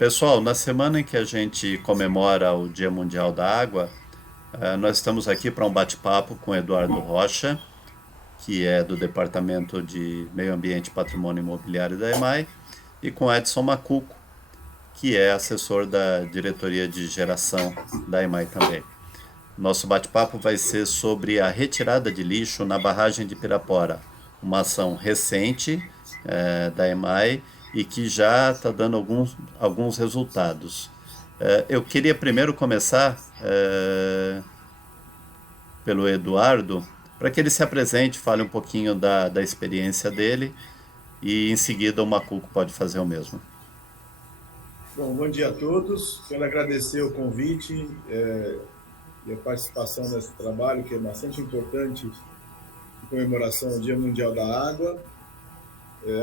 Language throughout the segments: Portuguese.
Pessoal, na semana em que a gente comemora o Dia Mundial da Água, nós estamos aqui para um bate-papo com Eduardo Rocha, que é do Departamento de Meio Ambiente e Patrimônio Imobiliário da EMAI, e com Edson Macuco, que é assessor da Diretoria de Geração da EMAI também. Nosso bate-papo vai ser sobre a retirada de lixo na barragem de Pirapora, uma ação recente da EMAI e que já está dando alguns resultados. Eu queria primeiro começar pelo Eduardo, para que ele se apresente, fale um pouquinho da experiência dele e em seguida o Macuco pode fazer o mesmo. Bom, bom dia a todos. Quero agradecer o convite e a participação nesse trabalho, que é bastante importante, em comemoração ao Dia Mundial da Água.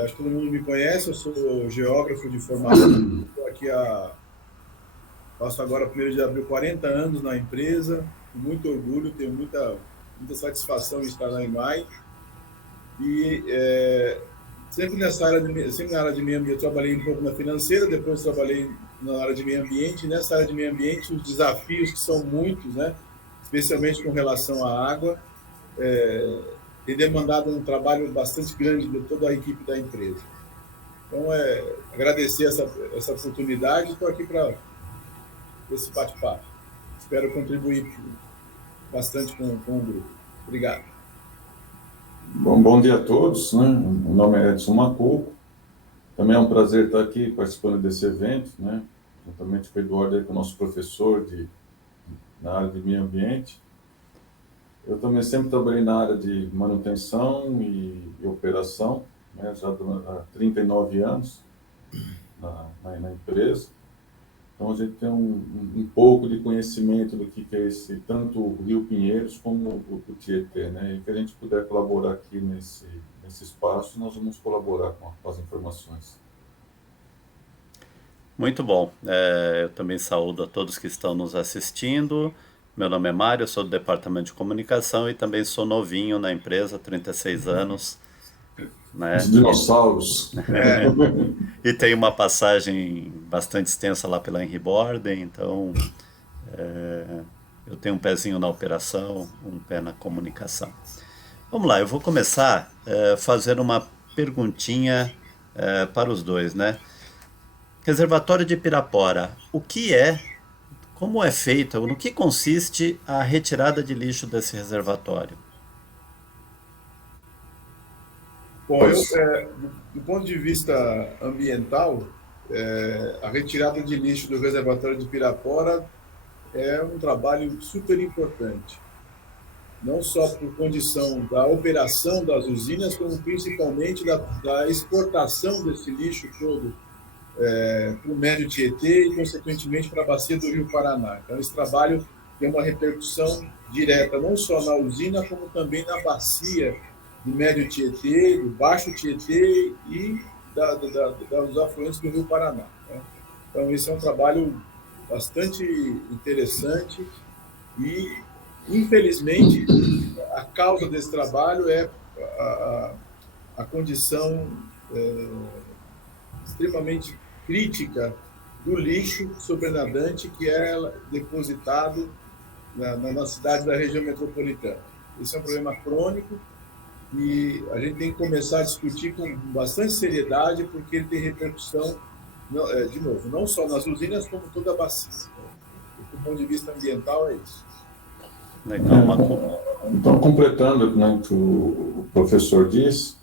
Acho que todo mundo me conhece, eu sou geógrafo de formação, estou aqui faço agora, 1º de abril, 40 anos na empresa, com muito orgulho, tenho muita satisfação em estar na EMAI. E sempre na área de meio ambiente, eu trabalhei um pouco na financeira, depois trabalhei na área de meio ambiente. Nessa área de meio ambiente, os desafios que são muitos, né, especialmente com relação à água, tem demandado um trabalho bastante grande de toda a equipe da empresa. Então, agradecer essa oportunidade e estou aqui para esse bate-papo. Espero contribuir bastante com o grupo. Obrigado. Bom dia a todos, né? O nome é Edson Macuco. Também é um prazer estar aqui participando desse evento, né? Juntamente com o Eduardo, que é o nosso professor na área de meio ambiente. Eu também sempre trabalhei na área de manutenção e operação, né? Já há 39 anos na empresa. Então, a gente tem um pouco de conhecimento do que é tanto o Rio Pinheiros como o Tietê, né? E que a gente puder colaborar aqui nesse espaço, nós vamos colaborar com as informações. Muito bom. Eu também saúdo a todos que estão nos assistindo. Meu nome é Mário, eu sou do Departamento de Comunicação e também sou novinho na empresa, 36 anos. Né? Os dinossauros. E tem uma passagem bastante extensa lá pela Henry Borden, então eu tenho um pezinho na operação, um pé na comunicação. Vamos lá, eu vou começar fazendo uma perguntinha para os dois, né? Reservatório de Pirapora, como é feita, no que consiste a retirada de lixo desse reservatório? Bom, do ponto de vista ambiental, a retirada de lixo do reservatório de Pirapora é um trabalho super importante. Não só por condição da operação das usinas, como principalmente da exportação desse lixo todo para o Médio Tietê e, consequentemente, para a bacia do Rio Paraná. Então, esse trabalho tem uma repercussão direta, não só na usina, como também na bacia do Médio Tietê, do Baixo Tietê e dos afluentes do Rio Paraná. Né? Então, esse é um trabalho bastante interessante e, infelizmente, a causa desse trabalho é a condição extremamente crítica do lixo sobrenadante que é depositado nas cidades da região metropolitana. Esse é um problema crônico e a gente tem que começar a discutir com bastante seriedade, porque ele tem repercussão, de novo, não só nas usinas, como toda a bacia. Do ponto de vista ambiental, é isso. Então, completando, né, o que o professor disse,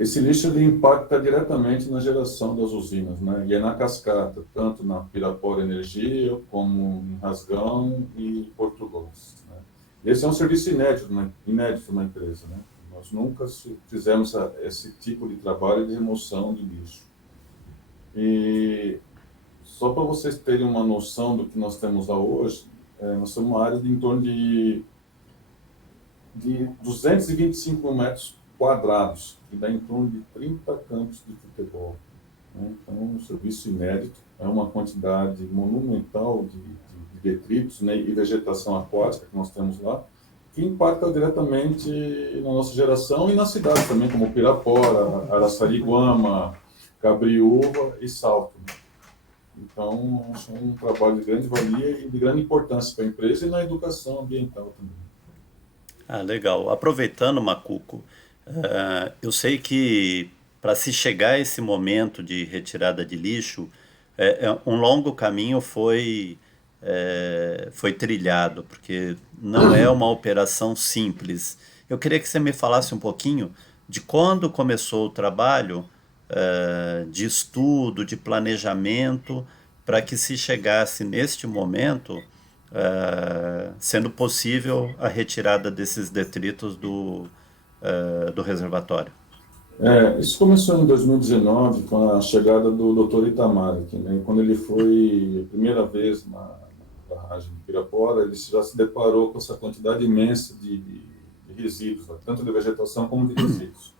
esse lixo ele impacta diretamente na geração das usinas, né? E é na cascata, tanto na Pirapora Energia, como em Rasgão e Porto Grosso. Né? Esse é um serviço inédito na empresa, né? Nós nunca fizemos esse tipo de trabalho de remoção de lixo. E só para vocês terem uma noção do que nós temos lá hoje, nós temos uma área de em torno de 225 mil metros quadrados, que dá em torno de 30 campos de futebol. Né? Então, um serviço inédito, é uma quantidade monumental de detritos, né, e vegetação aquática que nós temos lá, que impacta diretamente na nossa geração e na cidade também, como Pirapora, Araçariguama, Cabriúva e Salto. Então, acho um trabalho de grande valia e de grande importância para a empresa e na educação ambiental também. Ah, legal. Aproveitando, Macuco, eu sei que para se chegar a esse momento de retirada de lixo, um longo caminho foi trilhado, porque não é uma operação simples. Eu queria que você me falasse um pouquinho de quando começou o trabalho, de estudo, de planejamento, para que se chegasse neste momento, sendo possível a retirada desses detritos do reservatório. Isso começou em 2019 com a chegada do Dr. Itamar aqui, né? Quando ele foi a primeira vez na barragem de Pirapora, ele já se deparou com essa quantidade imensa de resíduos, né? Tanto de vegetação como de resíduos.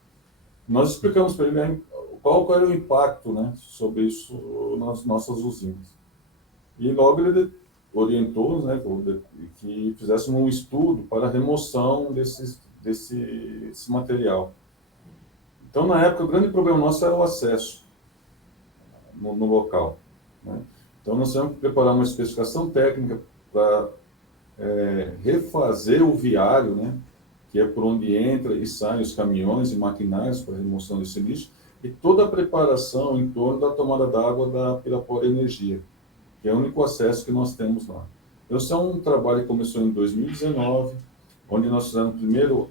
Nós explicamos para ele, né, qual era o impacto, né, sobre isso nas nossas usinas. E logo ele orientou, né, que fizéssemos um estudo para a remoção desse material. Então, na época, o grande problema nosso era o acesso no local, né? Então, nós tivemos que preparar uma especificação técnica para refazer o viário, né, que é por onde entra e saem os caminhões e maquinários para a remoção desse lixo, e toda a preparação em torno da tomada d'água da Pirapora Energia, que é o único acesso que nós temos lá. Então, esse é um trabalho que começou em 2019, onde nós fizemos primeiro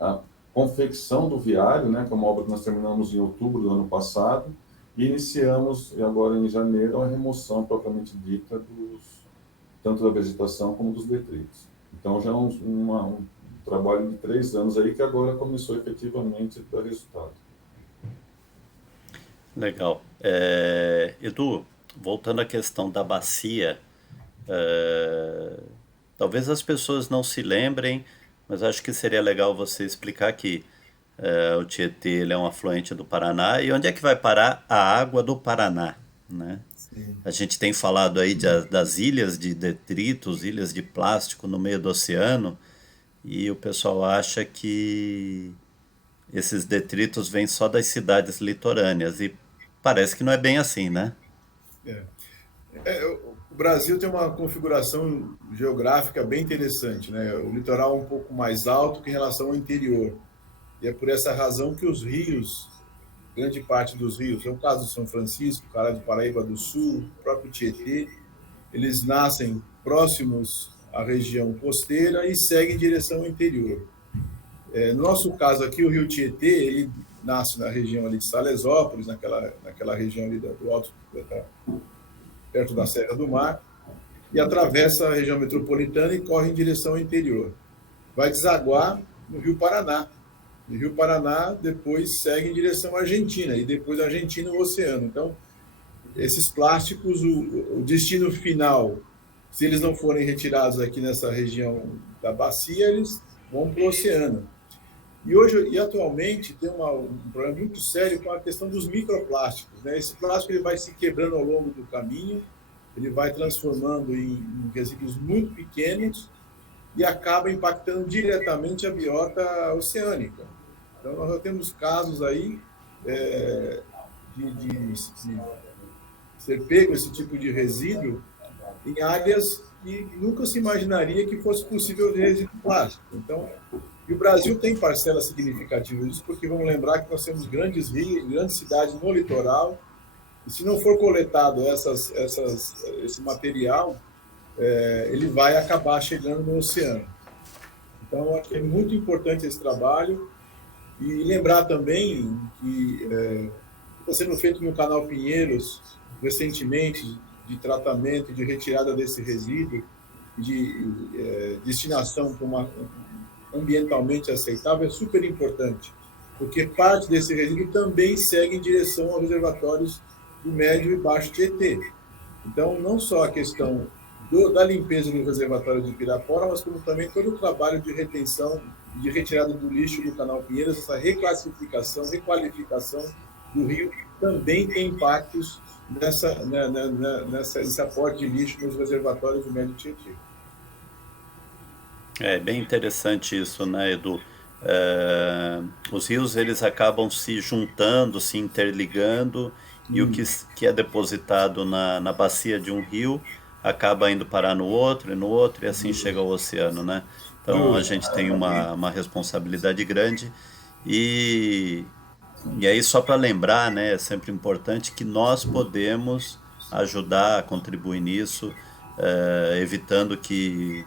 a confecção do viário, né, que é uma obra que nós terminamos em outubro do ano passado, e iniciamos agora em janeiro a remoção propriamente dita tanto da vegetação como dos detritos. Então já é um trabalho de 3 anos aí que agora começou efetivamente a dar resultado. Legal. Edu, voltando à questão da bacia, talvez as pessoas não se lembrem, mas acho que seria legal você explicar que o Tietê ele é um afluente do Paraná. E onde é que vai parar a água do Paraná, né? Sim. A gente tem falado aí das ilhas de detritos, ilhas de plástico no meio do oceano, e o pessoal acha que esses detritos vêm só das cidades litorâneas, e parece que não é bem assim, né? É. O Brasil tem uma configuração geográfica bem interessante, né? O litoral é um pouco mais alto que em relação ao interior. E é por essa razão que os rios, grande parte dos rios, é o caso do São Francisco, Cará de Paraíba do Sul, o próprio Tietê, eles nascem próximos à região costeira e seguem em direção ao interior. No nosso caso aqui, o rio Tietê, ele nasce na região ali de Salesópolis, naquela região ali do alto, perto da Serra do Mar, e atravessa a região metropolitana e corre em direção ao interior. Vai desaguar no Rio Paraná. O Rio Paraná depois segue em direção à Argentina, e depois a Argentina o oceano. Então, esses plásticos, o destino final, se eles não forem retirados aqui nessa região da bacia, eles vão para o oceano. E atualmente tem um problema muito sério com a questão dos microplásticos, né? Esse plástico ele vai se quebrando ao longo do caminho, ele vai transformando em resíduos muito pequenos e acaba impactando diretamente a biota oceânica. Então, nós já temos casos aí de ser pego esse tipo de resíduo em áreas que nunca se imaginaria que fosse possível ver resíduo plástico. Então, e o Brasil tem parcela significativa disso, porque vamos lembrar que nós temos grandes rios, grandes cidades no litoral, e se não for coletado esse material, ele vai acabar chegando no oceano. Então, acho que é muito importante esse trabalho, e lembrar também que está sendo feito no canal Pinheiros, recentemente, de tratamento, de retirada desse resíduo, de destinação para uma ambientalmente aceitável, é super importante, porque parte desse resíduo também segue em direção aos reservatórios do Médio e Baixo Tietê. Então, não só a questão da limpeza do reservatório de Pirapora, mas como também todo o trabalho de retenção e de retirada do lixo do canal Pinheiros, essa reclassificação, requalificação do rio, também tem impactos nesse aporte de lixo nos reservatórios do Médio Tietê. É bem interessante isso, né, Edu? Os rios eles acabam se juntando, se interligando e o que é depositado na bacia de um rio acaba indo parar no outro e no outro e assim chega ao oceano, né? Então a gente tem uma responsabilidade grande e, e aí só para lembrar, né, é sempre importante que nós podemos ajudar a contribuir nisso, evitando que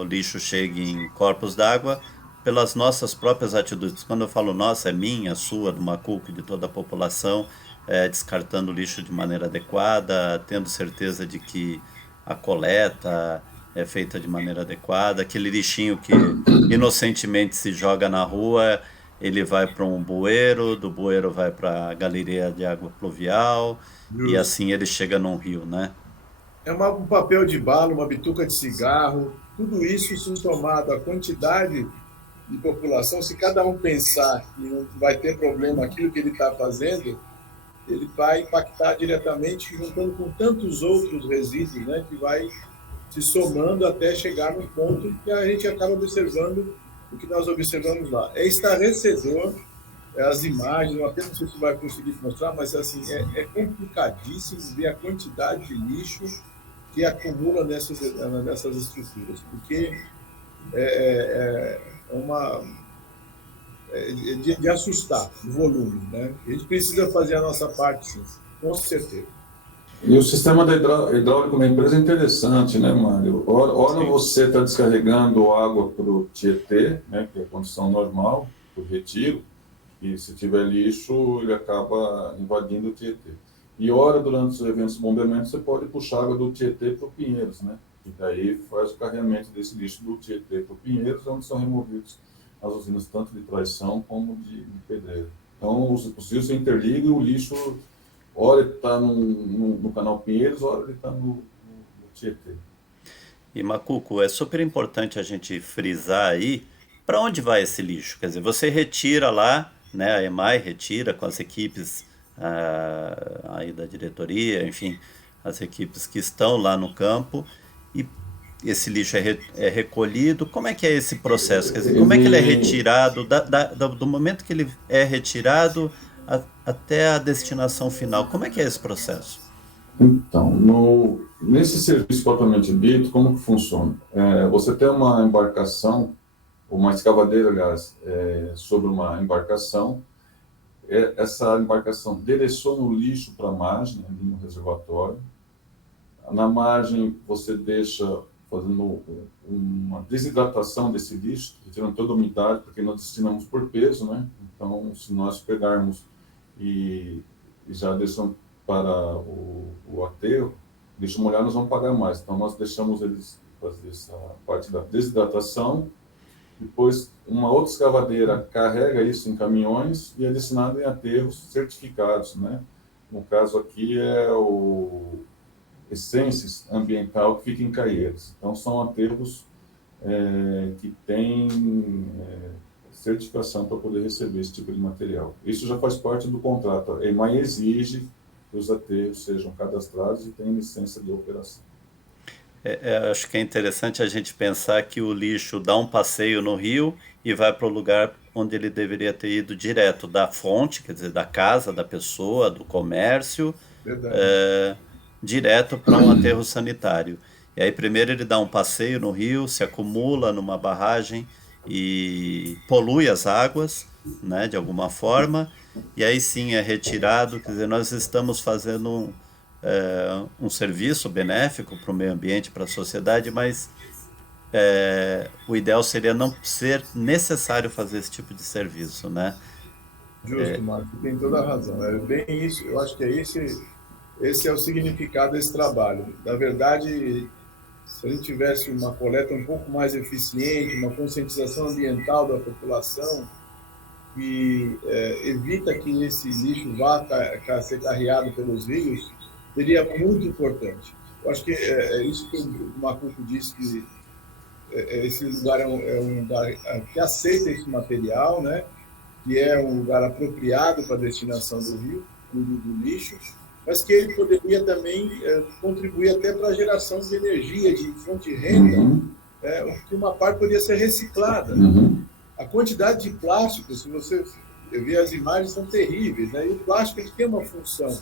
o lixo chegue em corpos d'água pelas nossas próprias atitudes. Quando eu falo nossa, é minha, sua, do Macuco, de toda a população, descartando o lixo de maneira adequada, tendo certeza de que a coleta é feita de maneira adequada, aquele lixinho que inocentemente se joga na rua, ele vai para um bueiro, do bueiro vai para a galeria de água pluvial, e Justo. assim ele chega num rio, né? É um papel de bala, uma bituca de cigarro, tudo isso se somado à quantidade de população, se cada um pensar que não vai ter problema aquilo que ele está fazendo, ele vai impactar diretamente, juntando com tantos outros resíduos, né, que vai se somando até chegar no ponto que a gente acaba observando o que nós observamos lá. É estarrecedor as imagens, eu até não sei se vai conseguir mostrar, mas assim, é complicadíssimo ver a quantidade de lixo que acumula nessas estruturas, porque é uma de assustar o volume, né? A gente precisa fazer a nossa parte, sim, com certeza. E o sistema hidráulico da empresa é interessante, né, Mário? Ora você está descarregando água para o Tietê, né, que é a condição normal, para o retiro, e se tiver lixo, ele acaba invadindo o Tietê. E ora, durante os eventos de bombeamento, você pode puxar água do Tietê para o Pinheiros, né? E daí faz o carregamento desse lixo do Tietê para o Pinheiros, onde são removidos as usinas tanto de Traição como de Pedreira. Então, os rios se interligam e o lixo, ora ele está no canal Pinheiros, ora ele está no Tietê. E Macuco, é super importante a gente frisar aí para onde vai esse lixo. Quer dizer, você retira lá, né, a EMAI retira com as equipes aí da diretoria, enfim, as equipes que estão lá no campo, e esse lixo é recolhido. Como é que é esse processo? Quer dizer, como é que ele é retirado, do momento que ele é retirado até a destinação final? Como é que é esse processo? Então, nesse serviço propriamente dito, como que funciona? Você tem uma embarcação, uma escavadeira, aliás, sobre uma embarcação. Essa embarcação direciona o lixo para a margem, ali no reservatório. Na margem, você deixa fazendo uma desidratação desse lixo, retirando toda a umidade, porque nós destinamos por peso, né? Então, se nós pegarmos e já deixamos para o aterro, lixo molhado, nós vamos pagar mais. Então, nós deixamos eles fazer essa parte da desidratação. Depois, uma outra escavadeira carrega isso em caminhões e é destinado em aterros certificados, né? No caso aqui é o Essências Ambiental, que fica em Caieiras. Então, são aterros que têm certificação para poder receber esse tipo de material. Isso já faz parte do contrato. A EMAI exige que os aterros sejam cadastrados e tenham licença de operação. Acho que é interessante a gente pensar que o lixo dá um passeio no rio e vai para o lugar onde ele deveria ter ido direto da fonte, quer dizer, da casa, da pessoa, do comércio, Verdade. direto para um aterro sanitário. E aí primeiro ele dá um passeio no rio, se acumula numa barragem e polui as águas, né, de alguma forma, e aí sim é retirado. Quer dizer, nós estamos fazendo um serviço benéfico para o meio ambiente, para a sociedade, mas o ideal seria não ser necessário fazer esse tipo de serviço, né? Justo, Marco, tem toda a razão. É bem isso, eu acho que esse é o significado desse trabalho. Na verdade, se a gente tivesse uma coleta um pouco mais eficiente, uma conscientização ambiental da população, que evita que esse lixo vá ser carreado pelos rios, seria muito importante. Eu acho que é isso que o Macuco disse, que esse lugar é um lugar que aceita esse material, né? Que é um lugar apropriado para a destinação do rio, do lixo, mas que ele poderia também contribuir até para a geração de energia, de fonte de renda, que uma parte poderia ser reciclada. A quantidade de plástico, se você eu vi as imagens, são terríveis, né? E o plástico ele tem uma função.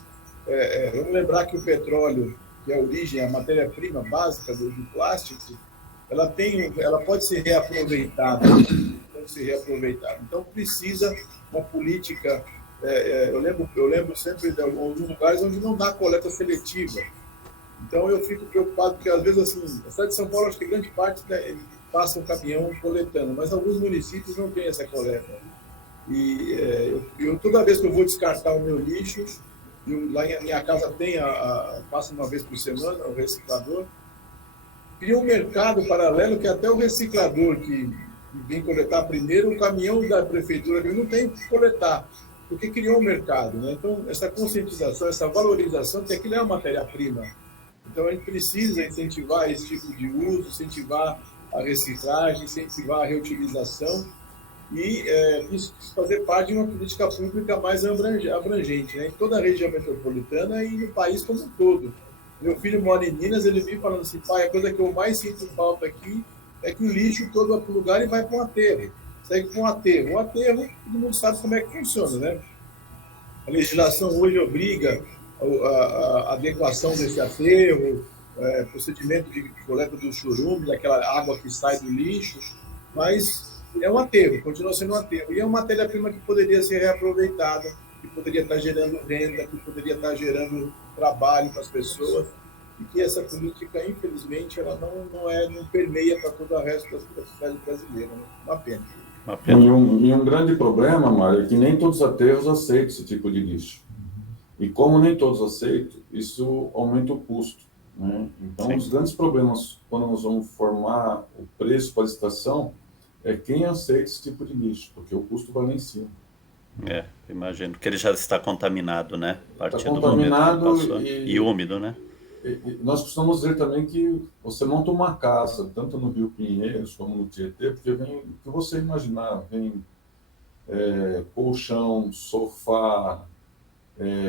Vamos lembrar que o petróleo, que é a origem, a matéria-prima básica do plástico, ela pode ser reaproveitada. Então, precisa uma política. Eu lembro sempre de alguns lugares onde não dá coleta seletiva. Então, eu fico preocupado, porque às vezes, assim, a cidade de São Paulo, acho que grande parte passa um caminhão coletando, mas alguns municípios não têm essa coleta. E toda vez que eu vou descartar o meu lixo, lá em minha casa passa uma vez por semana o reciclador, cria um mercado paralelo que até o reciclador que vem coletar primeiro, o caminhão da prefeitura não tem que coletar, porque criou um mercado, né? Então, essa conscientização, essa valorização, que aquilo é uma matéria-prima. Então, a gente precisa incentivar esse tipo de uso, incentivar a reciclagem, incentivar a reutilização e fazer parte de uma política pública mais abrangente, né? Em toda a região metropolitana e no país como um todo. Meu filho mora em Minas, ele vive falando assim, pai, a coisa que eu mais sinto falta aqui é que o lixo todo vai para o lugar e vai para um aterro. Segue para um aterro. O aterro, todo mundo sabe como é que funciona, né? A legislação hoje obriga a adequação desse aterro, procedimento de coleta do churume, daquela água que sai do lixo, mas é um aterro, continua sendo um aterro. E é uma matéria-prima que poderia ser reaproveitada, que poderia estar gerando renda, que poderia estar gerando trabalho para as pessoas, e que essa política, infelizmente, ela não permeia para todo o resto da sociedade brasileira. Né? Uma pena. E um grande problema, Mário, é que nem todos os aterros aceitam esse tipo de lixo. E como nem todos aceitam, isso aumenta o custo. Né? Então, um dos grandes problemas quando nós vamos formar o preço para a licitação é quem aceita esse tipo de lixo, porque o custo vai lá em cima. Imagino que ele já está contaminado, né? A partir está contaminado do momento que passou. E úmido, né? E nós costumamos dizer também que você monta uma casa, tanto no Rio Pinheiros como no Tietê, porque vem o que você imaginar, vem colchão, sofá,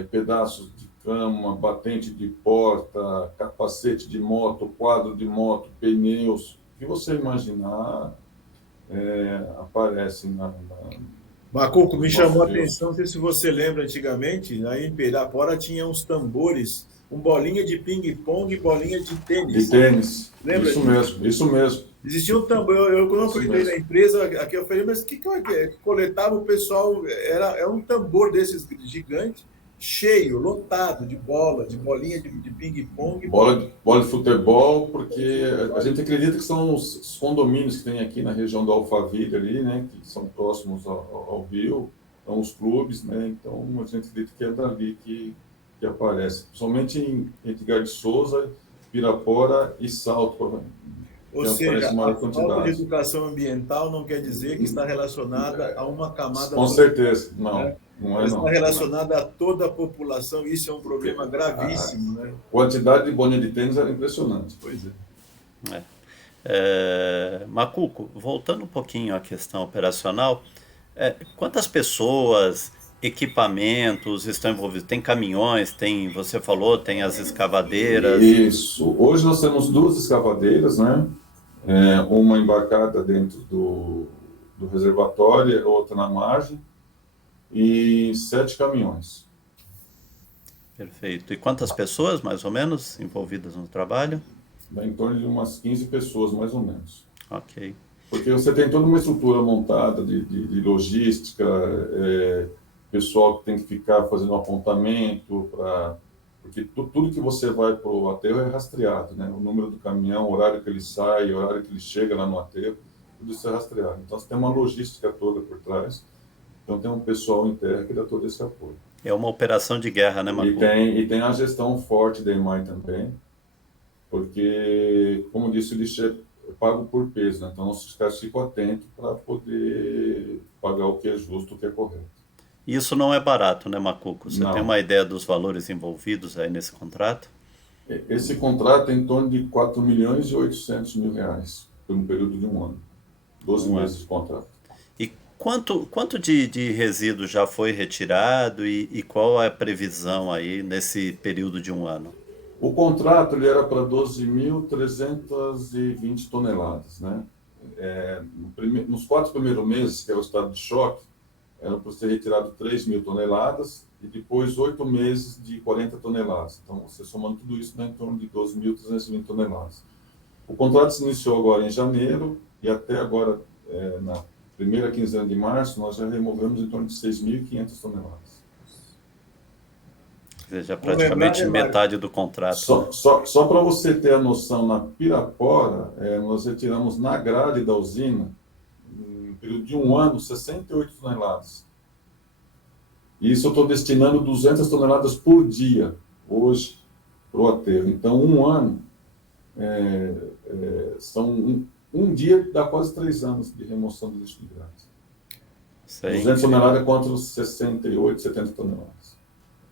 pedaços de cama, batente de porta, capacete de moto, quadro de moto, pneus, o que você imaginar aparece Macuco, me chamou a atenção, não sei se você lembra, antigamente, aí em Pirapora tinha uns tambores, com bolinha de ping-pong e bolinha de tênis. De tênis, lembra? Isso mesmo. Existia um tambor, quando eu entrei na empresa, aqui eu falei, mas o que coletava o pessoal? Era um tambor desses gigantes, cheio, lotado de bolinha de ping-pong. Bola de futebol, porque a gente acredita que são os condomínios que tem aqui na região do Alphaville, ali, né, que são próximos ao rio, são os clubes, né, então a gente acredita que é dali que aparece, principalmente em Edgar de Souza, Pirapora e Salto. Ou seja, a falta de educação ambiental não quer dizer que está relacionada a uma camada... Com certeza, não. Não está relacionada a toda a população, isso é um problema gravíssimo. Né? A quantidade de bolinha de tênis era impressionante. Pois é. Macuco, voltando um pouquinho à questão operacional, quantas pessoas, equipamentos estão envolvidos? Tem caminhões, você falou, tem as escavadeiras? Isso. Hoje nós temos 2 escavadeiras, né? Uma embarcada dentro do reservatório, outra na margem, e 7 caminhões. Perfeito. E quantas pessoas, mais ou menos, envolvidas no trabalho? Em torno de umas 15 pessoas, mais ou menos. Ok. Porque você tem toda uma estrutura montada de logística, pessoal que tem que ficar fazendo apontamento, porque tudo que você vai para o aterro é rastreado, né? O número do caminhão, o horário que ele sai, o horário que ele chega lá no aterro, tudo isso é rastreado. Então, você tem uma logística toda por trás. Então, tem um pessoal em terra que dá todo esse apoio. É uma operação de guerra, né, Macuco? E tem a gestão forte da EMAI também, porque, como disse, o lixo é pago por peso, né? Então, os caras ficam atentos para poder pagar o que é justo, o que é correto. Isso não é barato, né, Macuco? Você tem uma ideia dos valores envolvidos aí nesse contrato? Esse contrato é em torno de 4 milhões e 800 mil reais, por um período de um ano. 12 meses de contrato. E quanto de resíduo já foi retirado e qual é a previsão aí nesse período de um ano? O contrato ele era para 12.320 toneladas, né? Nos 4 primeiros meses, que é o estado de choque, era para ser retirado 3.000 toneladas e depois 8 meses de 40 toneladas. Então, você somando tudo isso, né, em torno de 12.320 toneladas. O contrato se iniciou agora em janeiro e até agora, na primeira quinzena de março, nós já removemos em torno de 6.500 toneladas. Ou seja, praticamente metade do contrato. Só para você ter a noção, na Pirapora, nós retiramos na grade da usina, no período de um ano, 68 toneladas. E isso eu estou destinando 200 toneladas por dia, hoje, para o aterro. Então, um ano, um dia dá quase 3 anos de remoção de lixo de grade. 200 toneladas contra os 68, 70 toneladas.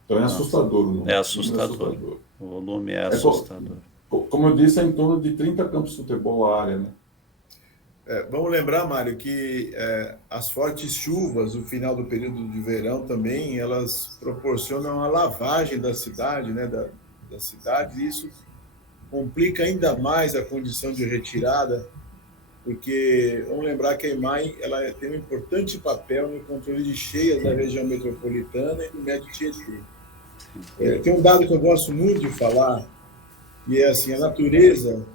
Então é assustador o número. É assustador. O volume é assustador. Como eu disse, é em torno de 30 campos de futebol a área, né? Vamos lembrar, Mário, que as fortes chuvas no final do período de verão também, elas proporcionam a lavagem da cidade, né, da cidade, e isso complica ainda mais a condição de retirada, porque vamos lembrar que a EMAI ela tem um importante papel no controle de cheias da região metropolitana e do Médio Tietê. Tem um dado que eu gosto muito de falar, que é assim, a natureza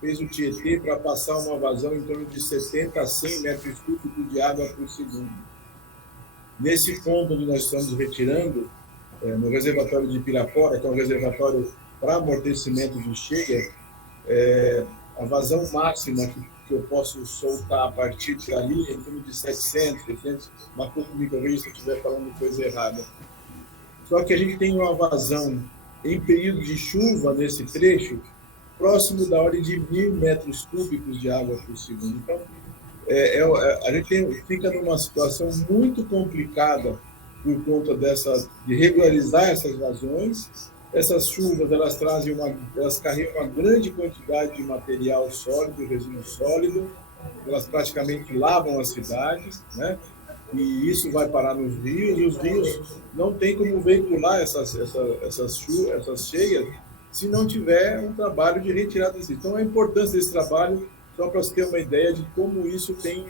fez o Tietê para passar uma vazão em torno de 70 a 100 metros cúbicos de água por segundo. Nesse ponto onde nós estamos retirando, no reservatório de Pirapora, que é um reservatório para amortecimento de cheia, a vazão máxima que eu posso soltar a partir dali é em torno de 700, 800, mas pouco me corrija se eu estiver falando coisa errada. Só que a gente tem uma vazão em período de chuva nesse trecho, próximo da ordem de 1.000 metros cúbicos de água por segundo. Então, a gente fica numa situação muito complicada por conta de regularizar essas vazões. Essas chuvas, elas carregam uma grande quantidade de material sólido, resíduo sólido, elas praticamente lavam as cidades, né? E isso vai parar nos rios, e os rios não tem como veicular essas cheias se não tiver um trabalho de retirada desse. Então, a importância desse trabalho, só para você ter uma ideia de como isso tem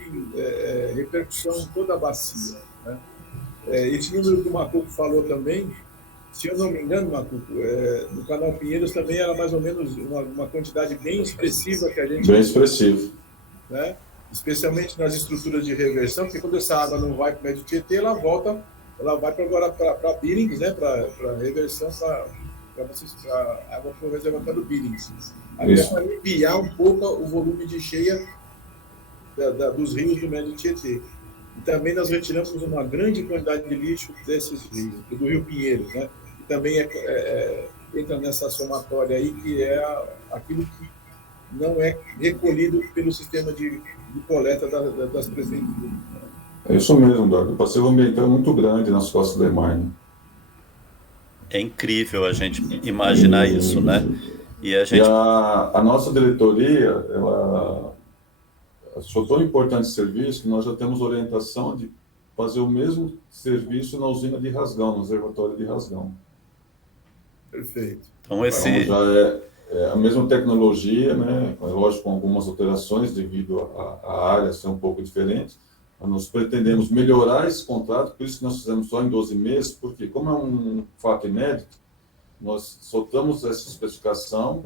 repercussão em toda a bacia, né? Esse número que o Macuco falou também, se eu não me engano, Macuco, no canal Pinheiros também era mais ou menos uma quantidade bem expressiva que a gente... Bem expressivo. Né? Especialmente nas estruturas de reversão, porque quando essa água não vai para o Médio Tietê, ela vai agora para Billings, né? Para reversão, para água para o reservatório Billings. Aí é para aliviar um pouco o volume de cheia dos rios do Médio Tietê. E também nós retiramos uma grande quantidade de lixo desses rios, do Rio Pinheiros, né? E também entra nessa somatória aí, que é aquilo que não é recolhido pelo sistema de coleta das prefeituras. É isso mesmo, Eduardo. O passivo ambiental é muito grande nas costas da EMAI, né? É incrível a gente imaginar isso, né? E a nossa diretoria, ela achou tão importante esse serviço que nós já temos orientação de fazer o mesmo serviço na usina de Rasgão, no reservatório de Rasgão. Perfeito. Então, já é a mesma tecnologia, né? Lógico, com algumas alterações devido à área ser um pouco diferente. Nós pretendemos melhorar esse contrato, por isso que nós fizemos só em 12 meses, porque como é um fato inédito, nós soltamos essa especificação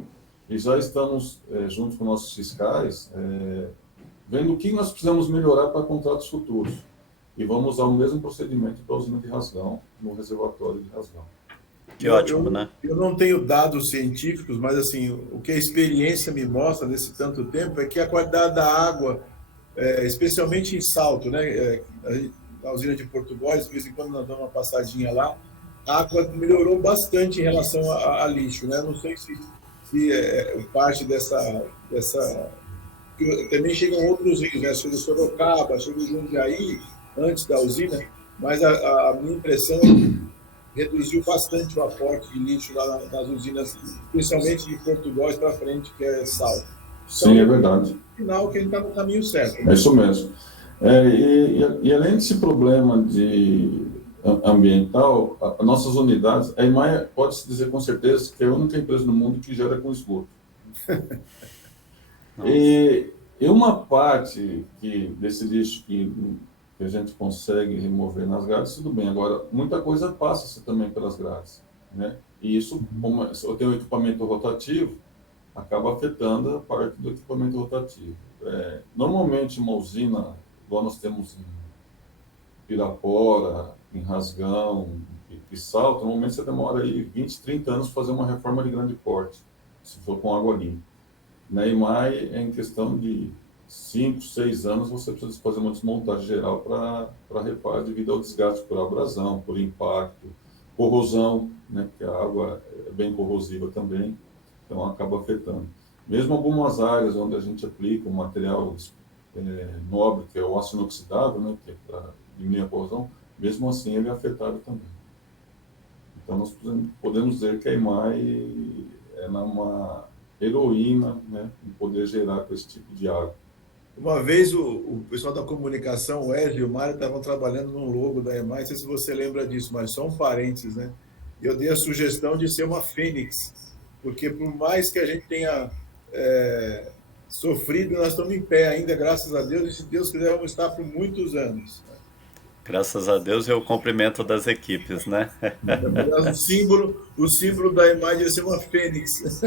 e já estamos, junto com nossos fiscais, vendo o que nós precisamos melhorar para contratos futuros. E vamos usar o mesmo procedimento para a usina de Rasgão, no reservatório de Rasgão. Que ótimo, né? Eu não tenho dados científicos, mas assim, o que a experiência me mostra nesse tanto tempo é que a qualidade da água, especialmente em Salto, né? Na usina de Portugal, de vez em quando nós damos uma passadinha lá, a água melhorou bastante em relação a lixo, né? Não sei se parte dessa... Também chegam outros rios, né? Chega o Sorocaba, chega o Jundiaí, antes da usina, mas a minha impressão é que reduziu bastante o aporte de lixo lá nas usinas, especialmente de Portugal para frente, que é Salto. Então, sim, é verdade. No final, que ele está no caminho certo. Né? É isso mesmo. E além desse problema ambiental, as nossas unidades, a EMAI pode-se dizer com certeza que é a única empresa no mundo que gera com esgoto. E uma parte desse lixo que que a gente consegue remover nas grades, tudo bem. Agora, muita coisa passa também pelas grades, né? E isso, como eu tenho um equipamento rotativo, acaba afetando a parte do equipamento rotativo. Normalmente, uma usina, igual nós temos em Pirapora, em Rasgão, em Salto, normalmente você demora aí 20, 30 anos para fazer uma reforma de grande porte, se for com água limpa. Na EMAI, em questão de 5, 6 anos, você precisa fazer uma desmontagem geral para reparar devido ao desgaste por abrasão, por impacto, corrosão, né, porque a água é bem corrosiva também, então acaba afetando. Mesmo algumas áreas onde a gente aplica um material nobre, que é o aço inoxidável, né, que é para diminuir a corrosão, mesmo assim ele é afetado também. Então nós podemos dizer que a EMAI é uma heroína, né, em poder gerar com esse tipo de água. Uma vez o pessoal da comunicação, o Wesley e o Mário, estavam trabalhando no logo da EMAI, não sei se você lembra disso, mas só um parênteses, né? Eu dei a sugestão de ser uma fênix, porque por mais que a gente tenha sofrido, nós estamos em pé ainda, graças a Deus, e se Deus quiser, vamos estar por muitos anos. Graças a Deus é o cumprimento das equipes, né? O símbolo da EMAI deve ser uma fênix.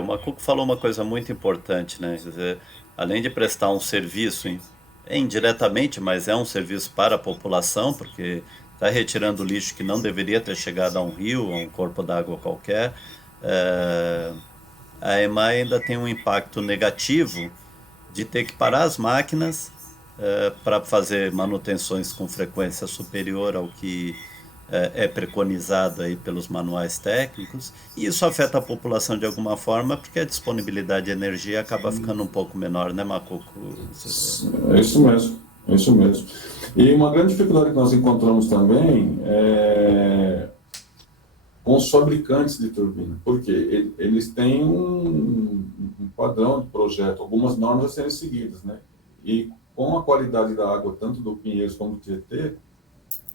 O Macuco falou uma coisa muito importante, né? Quer dizer, além de prestar um serviço indiretamente, mas é um serviço para a população, porque está retirando lixo que não deveria ter chegado a um rio, a um corpo d'água qualquer. A EMAI ainda tem um impacto negativo de ter que parar as máquinas para fazer manutenções com frequência superior ao que é preconizado aí pelos manuais técnicos, e isso afeta a população de alguma forma, porque a disponibilidade de energia acaba ficando um pouco menor, né, Macuco? É isso mesmo, é isso mesmo. E uma grande dificuldade que nós encontramos também é com os fabricantes de turbina, porque eles têm um padrão de projeto, algumas normas a serem seguidas, né? E com a qualidade da água, tanto do Pinheiros como do Tietê,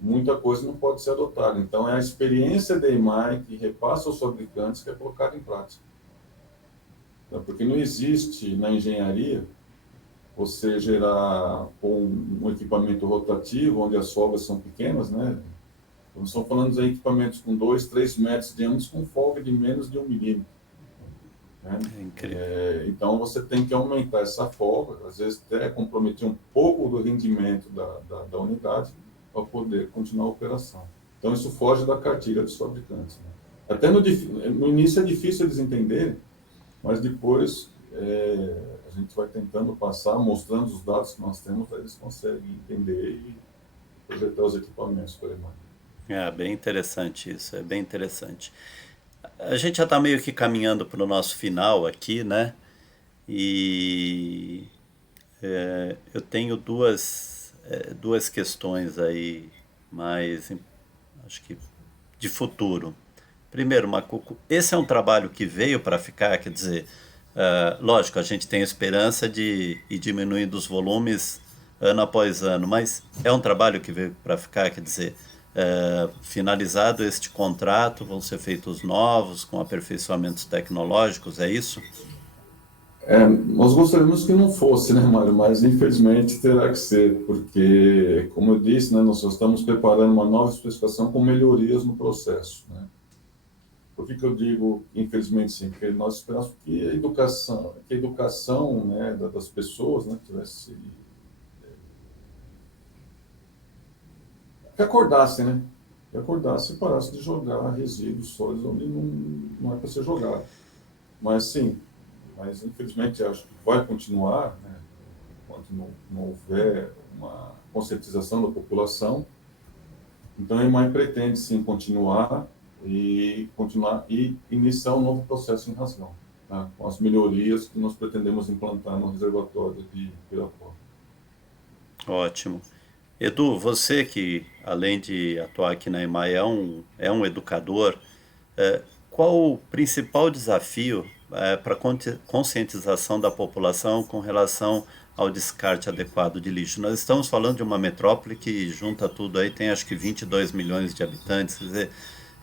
muita coisa não pode ser adotada. Então, é a experiência da EMAI que repassa aos fabricantes que é colocada em prática. Então, porque não existe na engenharia você gerar com um equipamento rotativo, onde as folgas são pequenas, né? Nós estamos falando de equipamentos com 2, 3 metros de diâmetro com folga de menos de 1 milímetro. Né? É incrível. Então, você tem que aumentar essa folga, às vezes até comprometer um pouco do rendimento da unidade, para poder continuar a operação. Então, isso foge da cartilha dos fabricantes. Né? Até no início é difícil eles entenderem, mas depois a gente vai tentando passar, mostrando os dados que nós temos, aí eles conseguem entender e projetar os equipamentos para a EMAI. Bem interessante isso, é bem interessante. A gente já está meio que caminhando para o nosso final aqui, né? E eu tenho duas questões aí, mais, acho que, de futuro. Primeiro, Macuco, esse é um trabalho que veio para ficar, quer dizer, lógico, a gente tem a esperança de ir diminuindo os volumes ano após ano, mas é um trabalho que veio para ficar, quer dizer, finalizado este contrato, vão ser feitos novos, com aperfeiçoamentos tecnológicos, é isso? Nós gostaríamos que não fosse, né, Mário? Mas infelizmente terá que ser, porque, como eu disse, né, nós estamos preparando uma nova especificação com melhorias no processo. Né? Por que eu digo infelizmente sim? Porque nós esperamos que a educação né, das pessoas né, tivesse. Que acordassem, né? Que acordassem e parassem de jogar resíduos sólidos onde não é para ser jogado. Mas sim. Mas, infelizmente, acho que vai continuar, né, enquanto não houver uma conscientização da população. Então, a EMAI pretende, sim, continuar e iniciar um novo processo em Rasgão, tá, com as melhorias que nós pretendemos implantar no reservatório de Pirapora. Ótimo. Edu, você que, além de atuar aqui na EMAI, é um educador, qual o principal desafio para a conscientização da população com relação ao descarte adequado de lixo? Nós estamos falando de uma metrópole que junta tudo aí, tem acho que 22 milhões de habitantes, quer dizer,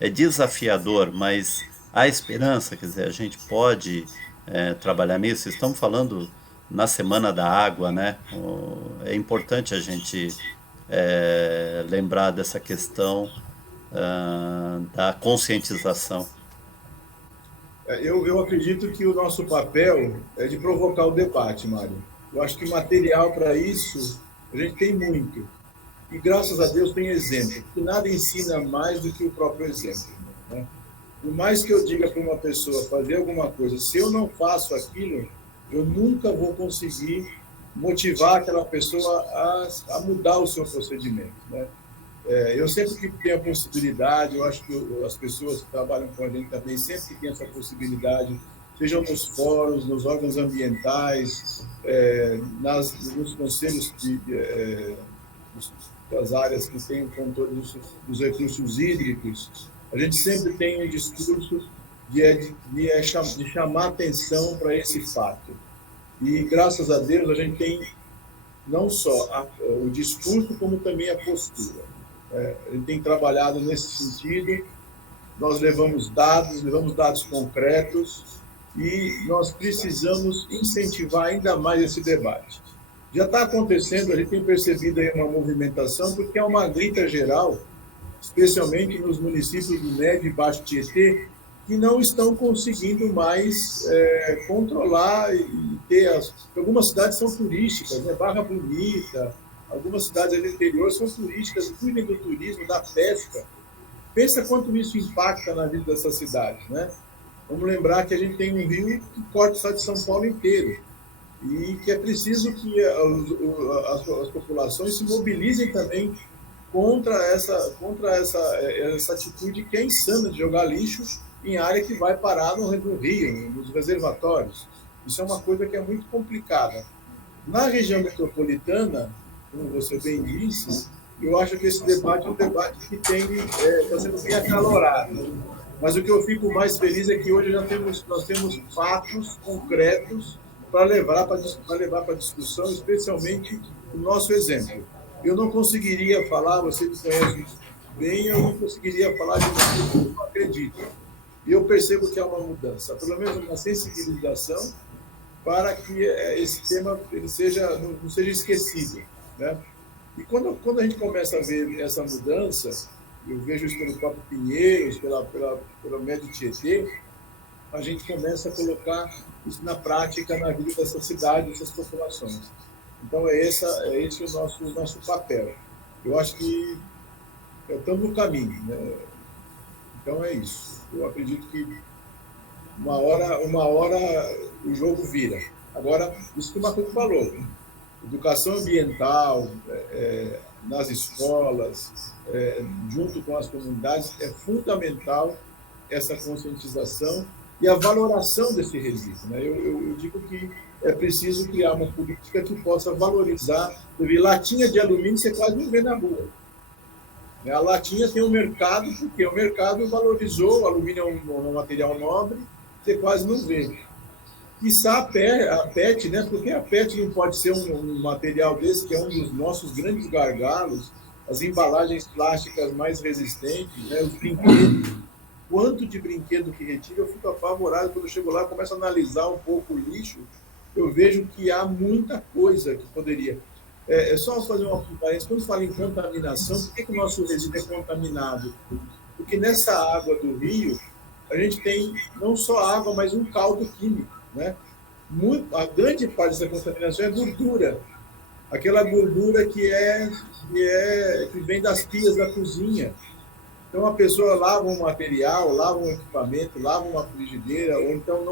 é desafiador, mas há esperança, quer dizer, a gente pode trabalhar nisso. Estamos falando na Semana da Água, né? É importante a gente lembrar dessa questão da conscientização. Eu acredito que o nosso papel é de provocar o debate, Mário. Eu acho que material para isso a gente tem muito. E graças a Deus tem exemplo, que nada ensina mais do que o próprio exemplo, né? Por mais que eu diga para uma pessoa fazer alguma coisa, se eu não faço aquilo, eu nunca vou conseguir motivar aquela pessoa a mudar o seu procedimento, né? Eu sempre que tenho a possibilidade, eu acho que as pessoas que trabalham com a gente também sempre que têm essa possibilidade, sejam nos fóruns, nos órgãos ambientais, nos conselhos das áreas que têm o controle dos recursos hídricos, a gente sempre tem um discurso de chamar atenção para esse fato. E, graças a Deus, a gente tem não só o discurso, como também a postura. A gente tem trabalhado nesse sentido, nós levamos dados concretos, e nós precisamos incentivar ainda mais esse debate. Já está acontecendo, a gente tem percebido aí uma movimentação, porque é uma grita geral, especialmente nos municípios do Médio e Baixo Tietê, que não estão conseguindo mais controlar e ter algumas cidades são turísticas, né? Barra Bonita, algumas cidades do interior são turísticas, cuidem do turismo, da pesca. Pensa quanto isso impacta na vida dessas cidades, né? Vamos lembrar que a gente tem um rio que corta o estado de São Paulo inteiro e que é preciso que as populações se mobilizem também contra essa atitude que é insana de jogar lixo em área que vai parar no rio, nos reservatórios. Isso é uma coisa que é muito complicada. Na região metropolitana, como você bem disse, eu acho que esse debate é um debate que está sendo bem acalorado. Mas o que eu fico mais feliz é que hoje nós temos fatos concretos para levar para a discussão, especialmente o nosso exemplo. Eu não conseguiria falar, você me conhece bem, eu não conseguiria falar de uma coisa que eu não acredito. E eu percebo que há uma mudança, pelo menos uma sensibilização, para que esse tema ele não seja esquecido, né? E quando a gente começa a ver essa mudança, eu vejo isso pelo próprio Pinheiros, pelo Médio Tietê, a gente começa a colocar isso na prática na vida dessa cidade, dessas populações. Então, é esse o nosso papel. Eu acho que estamos no caminho, né? Então, é isso. Eu acredito que uma hora o jogo vira. Agora, isso que o Marco falou, educação ambiental, nas escolas, junto com as comunidades, é fundamental essa conscientização e a valoração desse resíduo, né? Eu digo que é preciso criar uma política que possa valorizar. Latinha de alumínio você quase não vê na rua. A latinha tem um mercado, porque o mercado valorizou, o alumínio é um material nobre, você quase não vê. Quiçá a PET, né? Porque a PET não pode ser um material desse, que é um dos nossos grandes gargalos, as embalagens plásticas mais resistentes, né? Os brinquedos. Quanto de brinquedo que retira, eu fico apavorado quando eu chego lá, começo a analisar um pouco o lixo, eu vejo que há muita coisa que poderia. É só fazer uma parênteses, quando fala em contaminação, por que o nosso resíduo é contaminado? Porque nessa água do rio, a gente tem não só água, mas um caldo químico, né? A grande parte dessa contaminação é gordura. Aquela gordura que vem das pias da cozinha. Então, a pessoa lava um material, lava um equipamento, lava uma frigideira, ou então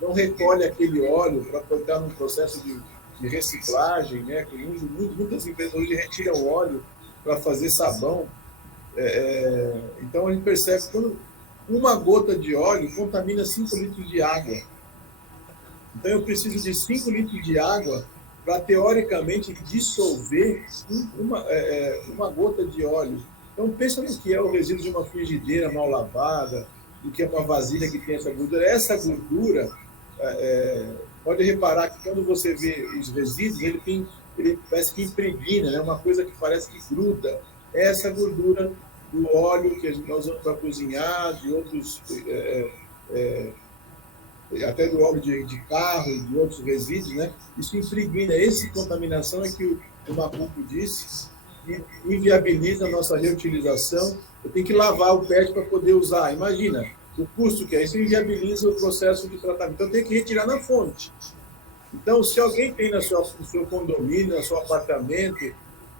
não recolhe aquele óleo para botar num processo de reciclagem, né? Que muitas empresas hoje retiram o óleo para fazer sabão. Então, a gente percebe que quando uma gota de óleo contamina 5 litros de água. Então, eu preciso de 5 litros de água para, teoricamente, dissolver uma gota de óleo. Então, pensa no que é o resíduo de uma frigideira mal lavada, do que é uma vasilha que tem essa gordura. Essa gordura, pode reparar que quando você vê os resíduos, ele parece que impregna, né? Uma coisa que parece que gruda. É essa gordura do óleo que nós usamos para cozinhar, de outros até do óleo de carro e de outros resíduos, né? Isso impregna, essa contaminação é que o Macuco disse, que inviabiliza a nossa reutilização. Eu tenho que lavar o PET para poder usar. Imagina o custo que é isso, inviabiliza o processo de tratamento. Então, tem que retirar na fonte. Então, se alguém tem no seu condomínio, no seu apartamento,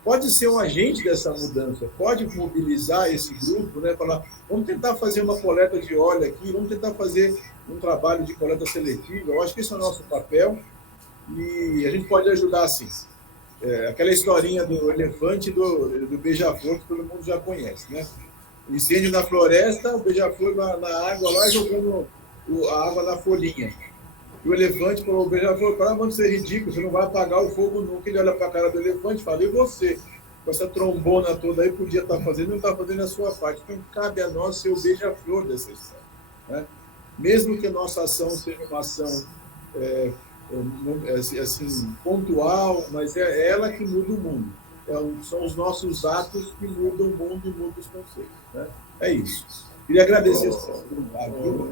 pode ser um agente dessa mudança, pode mobilizar esse grupo, né? Falar, vamos tentar fazer uma coleta de óleo aqui, vamos tentar fazer um trabalho de coleta seletiva. Eu acho que esse é o nosso papel e a gente pode ajudar assim. Aquela historinha do elefante e do beija-flor que todo mundo já conhece, né? Incêndio na floresta, o beija-flor na água lá jogando a água na folhinha. E o elefante falou, o beija-flor, para não ser ridículo, você não vai apagar o fogo nunca. Ele olha para a cara do elefante e fala, e você? Com essa trombona toda aí, podia estar fazendo, não está fazendo a sua parte. Então, cabe a nós ser o beija-flor dessa história, né? Mesmo que a nossa ação seja uma ação assim, pontual, mas é ela que muda o mundo. São os nossos atos que mudam o mundo e mudam os conceitos, né? É isso. Queria agradecer esse comentário.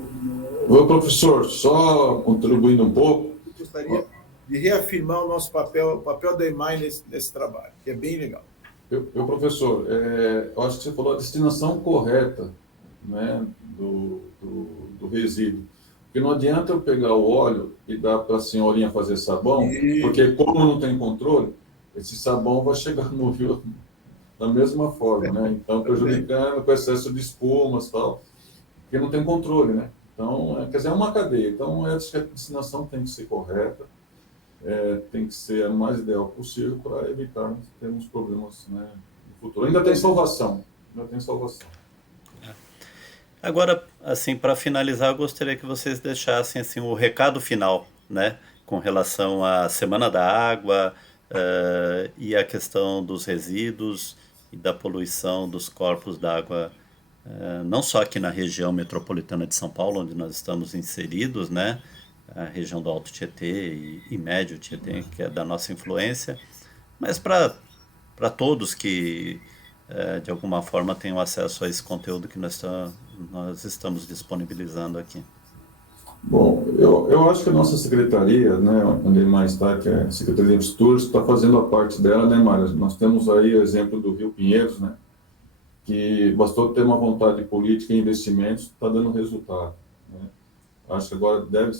Ô, professor, só contribuindo um pouco. Eu gostaria de reafirmar o nosso papel, o papel da EMAI nesse trabalho, que é bem legal. Professor, eu acho que você falou a destinação correta, né, do resíduo. Porque não adianta eu pegar o óleo e dar para a senhorinha fazer sabão, porque como não tem controle, esse sabão vai chegar no rio da mesma forma, né? Então, prejudicando com excesso de espumas e tal, porque não tem controle, né? Então, quer dizer, é uma cadeia. Então, acho que a destinação tem que ser correta, tem que ser a mais ideal possível para evitar termos problemas, né, no futuro. Ainda tem salvação, Agora, assim, para finalizar, eu gostaria que vocês deixassem assim o recado final, né, com relação à Semana da Água, e a questão dos resíduos e da poluição dos corpos d'água, não só aqui na região metropolitana de São Paulo, onde nós estamos inseridos, né, a região do Alto Tietê e Médio Tietê, que é da nossa influência, mas para todos que de alguma forma tenham acesso a esse conteúdo que nós estamos disponibilizando aqui. Bom, eu acho que a nossa secretaria, né, onde mais está, que é a Secretaria de Infraestrutura, está fazendo a parte dela, né, Mário? Nós temos aí o exemplo do Rio Pinheiros, né, que bastou ter uma vontade política e investimentos, está dando resultado, né? Acho que agora deve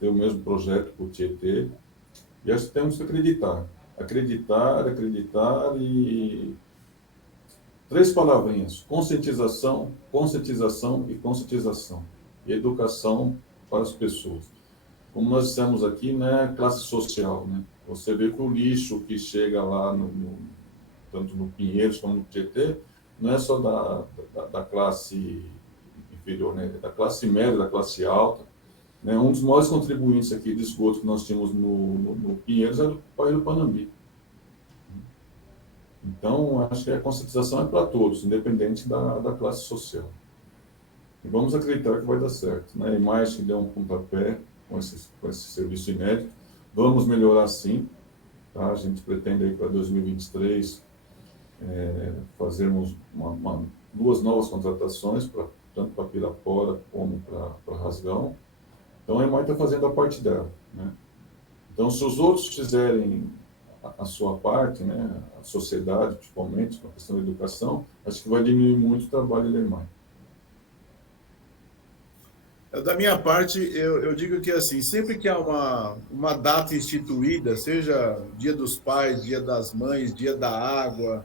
ter o mesmo projeto para o Tietê, e acho que temos que acreditar e... 3 palavrinhas: conscientização, conscientização e conscientização. E educação para as pessoas. Como nós dissemos aqui, né, classe social, né? Você vê que o lixo que chega lá, tanto no Pinheiros como no Tietê, não é só da classe inferior, né? Da classe média, da classe alta, né? Um dos maiores contribuintes aqui de esgoto que nós tínhamos no Pinheiros era o Pai do Panambi. Então, acho que a conscientização é para todos, independente da classe social. E vamos acreditar que vai dar certo, né? E mais que deu um pontapé com esse serviço inédito. Vamos melhorar sim, tá? A gente pretende aí para 2023 fazermos 2 novas contratações, tanto para Pirapora como para Rasgão. Então, a EMAI está fazendo a parte dela, né? Então, se os outros fizerem a sua parte, né, a sociedade, principalmente, na questão da educação, acho que vai diminuir muito o trabalho da EMAI. Da minha parte, eu digo que, assim, sempre que há uma data instituída, seja Dia dos Pais, Dia das Mães, Dia da Água,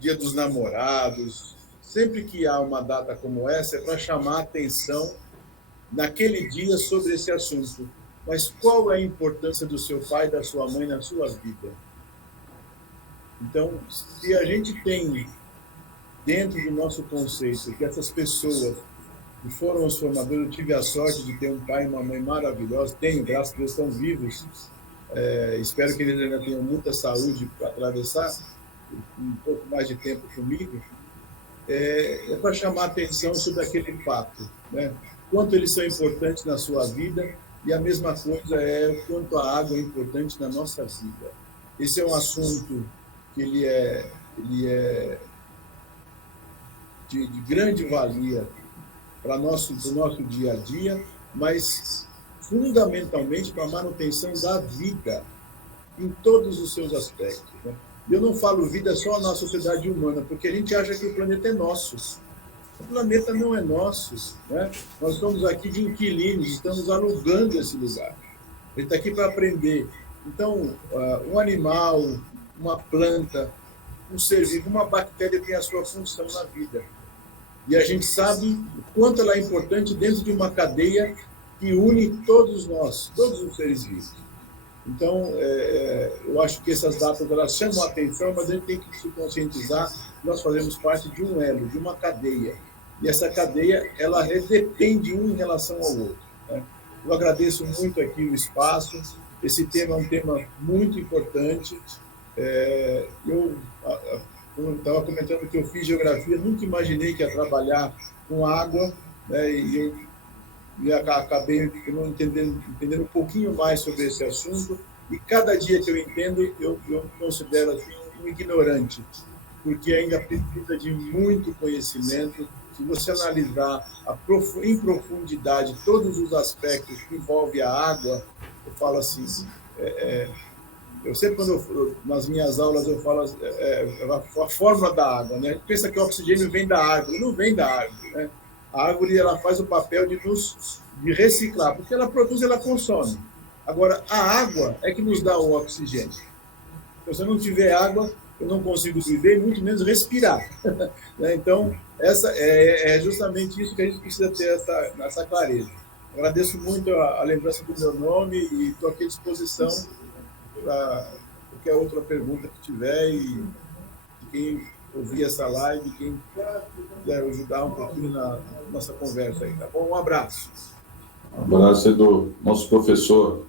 Dia dos Namorados, sempre que há uma data como essa, é para chamar a atenção naquele dia sobre esse assunto. Mas qual é a importância do seu pai e da sua mãe na sua vida? Então, se a gente tem dentro do nosso conceito que essas pessoas que foram os formadores, eu tive a sorte de ter um pai e uma mãe maravilhosos, tenho, graças a Deus, estão vivos, espero que eles ainda tenham muita saúde para atravessar um pouco mais de tempo comigo, é para chamar a atenção sobre aquele fato, né? Quanto eles são importantes na sua vida. E a mesma coisa é o quanto a água é importante na nossa vida. Esse é um assunto que ele é de grande valia para o nosso dia a dia, mas fundamentalmente para a manutenção da vida em todos os seus aspectos, né? Eu não falo vida só na sociedade humana, porque a gente acha que o planeta é nosso. O planeta não é nosso, né? Nós estamos aqui de inquilinos, estamos alugando esse lugar. Ele está aqui para aprender. Então, um animal, uma planta, um ser vivo, uma bactéria tem a sua função na vida. E a gente sabe o quanto ela é importante dentro de uma cadeia que une todos nós, todos os seres vivos. Então, eu acho que essas datas elas chamam a atenção, mas a gente tem que se conscientizar que nós fazemos parte de um elo, de uma cadeia. E essa cadeia, ela depende um em relação ao outro, né? Eu agradeço muito aqui o espaço. Esse tema é um tema muito importante. Eu estava comentando que eu fiz geografia, nunca imaginei que ia trabalhar com água, né? E acabei entendendo um pouquinho mais sobre esse assunto, e cada dia que eu entendo, eu considero assim, um ignorante, porque ainda precisa de muito conhecimento. Se você analisar em profundidade todos os aspectos que envolvem a água, eu falo assim, eu sempre, nas minhas aulas, eu falo a fórmula da água, né? Pensa que o oxigênio vem da árvore, não vem da árvore, né? A árvore ela faz o papel de reciclar, porque ela produz, ela consome. Agora, a água é que nos dá o oxigênio. Então, se eu não tiver água, eu não consigo viver, muito menos respirar. Então, essa é justamente isso que a gente precisa ter, essa clareza. Agradeço muito a lembrança do meu nome e estou aqui à disposição para qualquer outra pergunta que tiver, e quem ouvir essa live, quem quiser ajudar um pouquinho na nossa conversa aí, tá bom? Um abraço. Um abraço do nosso professor.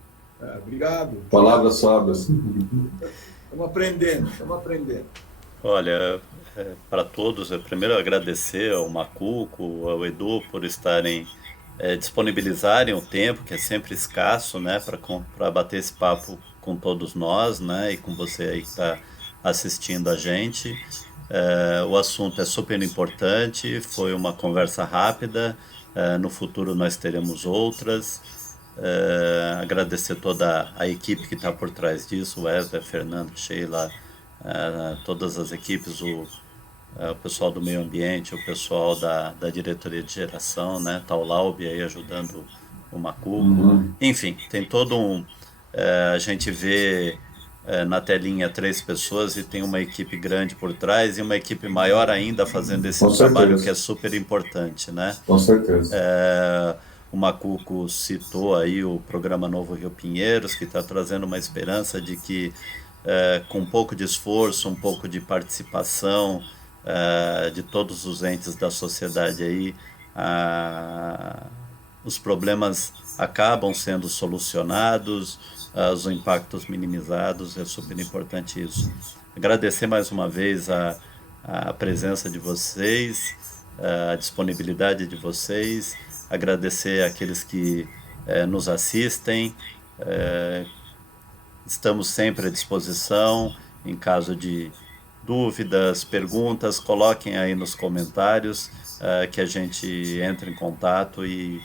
Obrigado. Palavras sábias. Estamos aprendendo. Olha, para todos, eu primeiro agradecer ao Macuco, ao Edu, por estarem disponibilizarem o tempo, que é sempre escasso, né, para bater esse papo com todos nós, né, e com você aí que está assistindo a gente. O assunto é super importante, foi uma conversa rápida, no futuro nós teremos outras. Agradecer toda a equipe que está por trás disso, o Wesley, Fernando, Sheila, todas as equipes, o pessoal do meio ambiente, o pessoal da diretoria de geração, né, tá o Laub aí ajudando o Macuco. Enfim, tem todo a gente vê na telinha 3 pessoas e tem uma equipe grande por trás e uma equipe maior ainda fazendo esse trabalho que é super importante, né? Com certeza. O Macuco citou aí o programa Novo Rio Pinheiros, que está trazendo uma esperança de que com um pouco de esforço, um pouco de participação de todos os entes da sociedade aí, os problemas acabam sendo solucionados, os impactos minimizados. É super importante isso. Agradecer mais uma vez a presença de vocês, a disponibilidade de vocês, agradecer àqueles que nos assistem. Estamos sempre à disposição, em caso de dúvidas, perguntas, coloquem aí nos comentários, que a gente entre em contato e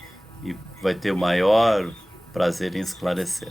vai ter o maior prazer em esclarecer.